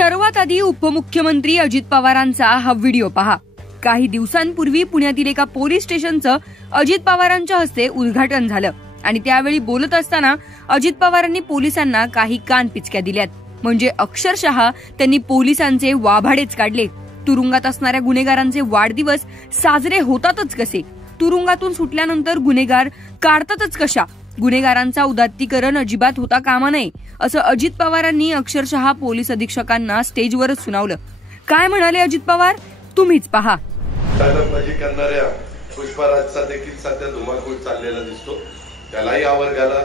सर्वात आधी उपमुख्यमंत्री अजित पवारांचा हा व्हिडिओ पहा। काही दिवसांपूर्वी पुण्यातील एका पोलीस स्टेशनचं अजित पवारांच्या हस्ते उद्घाटन झालं आणि त्यावेळी बोलत असताना अजित पवारांनी पोलिसांना काही कानपिचक्या दिल्यात। म्हणजे अक्षरशः त्यांनी पोलिसांचे वाभाडेच काढले। तुरुंगात असणाऱ्या गुन्हेगारांचे वाढदिवस साजरे होतातच कसे? तुरुंगातून सुटल्यानंतर गुन्हेगार काढतातच कशा? गुन्हेगारांचा उदात्तीकरण अजिबात होता कामा नये असं अजित पवारांनी अक्षरशः पोलीस अधीक्षकांना स्टेजवरच सुनावलं। काय म्हणाले अजित पवार तुम्हीच पहा। दादाबाजी करणाऱ्या पुष्पराजचा देखील सध्या धुमाकूळ चाललेला दिसतो। त्यालाही आवर्गाला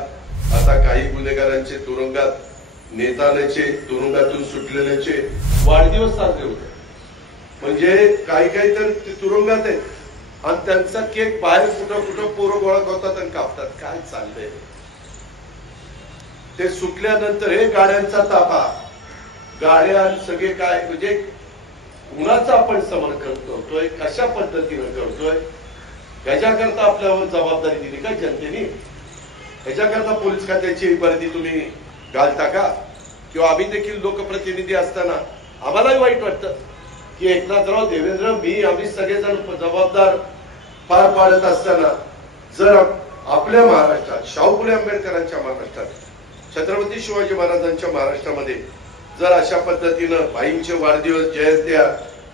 आता काही गुन्हेगारांचे तुरुंगात नेतानाचे तुरुंगातून सुटलेल्याचे वाढदिवस साजरे होते। म्हणजे काही तर तुरुंगात आहेत आणि त्यांचा केक बाहेर कुठं पोरं गोळा करतात आणि कापतात। काय चाललंय ते? सुटल्यानंतर हे गाड्यांचा ताफा, गाड्या सगळे काय म्हणजे कुणाचं आपण समर्थन करतोय, कशा पद्धतीनं करतोय, याच्याकरता आपल्यावर जबाबदारी दिली का जनतेने? याच्याकरता पोलीस खात्याची वर्दी तुम्ही घालता का? किंवा आम्ही देखील लोकप्रतिनिधी असताना आम्हालाही वाईट वाटतं की एकनाथराव, देवेंद्र, आम्ही सगळेजण जबाबदार पार पाडत असताना जर आपल्या महाराष्ट्रात, शाहू फुले आंबेडकरांच्या महाराष्ट्रात, छत्रपती शिवाजी महाराजांच्या महाराष्ट्रामध्ये जर अशा पद्धतीनं भाईंचे वाढदिवस, जयंत्या,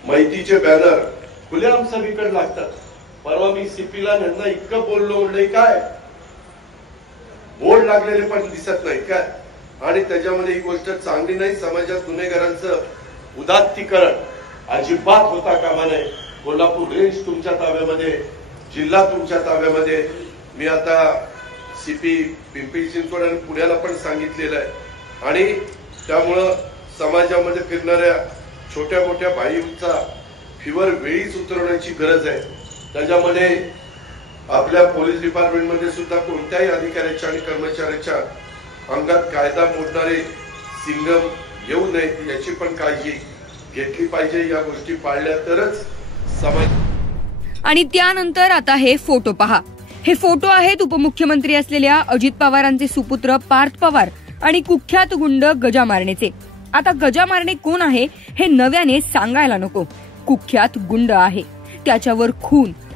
माहितीचे बॅनर खुलेआम सगळीकडे लागतात। परवा मी सीपीला त्यांना इतकं बोललो, म्हणलं काय बोर्ड लागलेले पण दिसत नाही काय? आणि त्याच्यामध्ये ही गोष्ट चांगली नाही। समाजात गुन्हेगारांचं उदात्तीकरण अजिबात होता कामा नये। कोल्हापूर रेंज तुमच्या ताब्यामध्ये, जिल्हा तुमच्या ताब्यामध्ये। मी आता सीपी पिंपरी चिंचवड आणि पुण्याला पण सांगितलेलं आहे आणि त्यामुळं समाजामध्ये फिरणाऱ्या छोट्या मोठ्या भाईंचा फिवर वेळीच उतरवण्याची गरज आहे। त्याच्यामध्ये आपल्या पोलीस डिपार्टमेंटमध्ये सुद्धा कोणत्याही अधिकाऱ्याच्या आणि कर्मचाऱ्याच्या अंगात कायदा मोडणारे सिंगम येऊ नयेत याची पण काळजी घेतली पाहिजे। या गोष्टी पाळल्या तरच समाज। आणि त्यानंतर आता हे फोटो पहा। हे फोटो आहेत उपमुख्यमंत्री असलेल्या अजित पवारांचे सुपुत्र पार्थ पवार आणि कुख्यात गुंड गजा मारणेचे। आता गजा मारणे कोण आहे हे नव्याने सांगायला नको। कुख्यात गुंड आहे, त्याच्यावर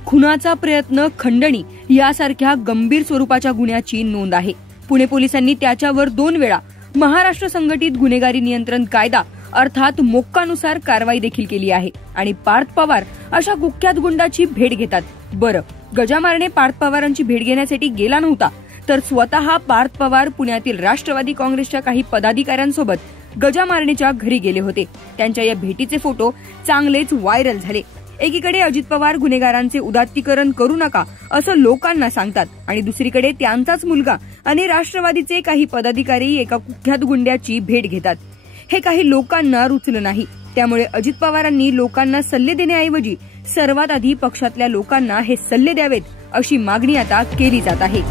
खुनाचा प्रयत्न, खंडणी यासारख्या गंभीर स्वरूपाच्या गुन्ह्याची नोंद आहे। पुणे पोलिसांनी त्याच्यावर 2 वेळा महाराष्ट्र संघटित गुन्हेगारी नियंत्रण कायदा अर्थात मोक्कानुसार कारवाई देखील केली आहे आणि पार्थ पवार अशा कुख्यात गुंडाची भेट घेतात। बरं, गजा मारणे पार्थ पवारांची भेट घेण्यासाठी गेला नव्हता, तर स्वतः पार्थ पवार पुण्यातील राष्ट्रवादी काँग्रेसच्या काही पदाधिकाऱ्यांसोबत गजा मारणेच्या घरी गेले होते। त्यांच्या या भेटीचे फोटो चांगलेच व्हायरल झाले। एकीकडे अजित पवार गुन्हेगारांचे उदात्तीकरण करू नका असं लोकांना सांगतात आणि दुसरीकडे त्यांचाच मुलगा आणि राष्ट्रवादीचे काही पदाधिकारी एका कुख्यात गुंड्याची भेट घेतात। हे काही लोकांना रुचलं नाही। त्यामुळे अजित पवारांनी लोकांना सल्ले देण्याऐवजी सर्वात आधी पक्षातल्या लोकांना हे सल्ले द्यावेत अशी मागणी आता केली जात आहे।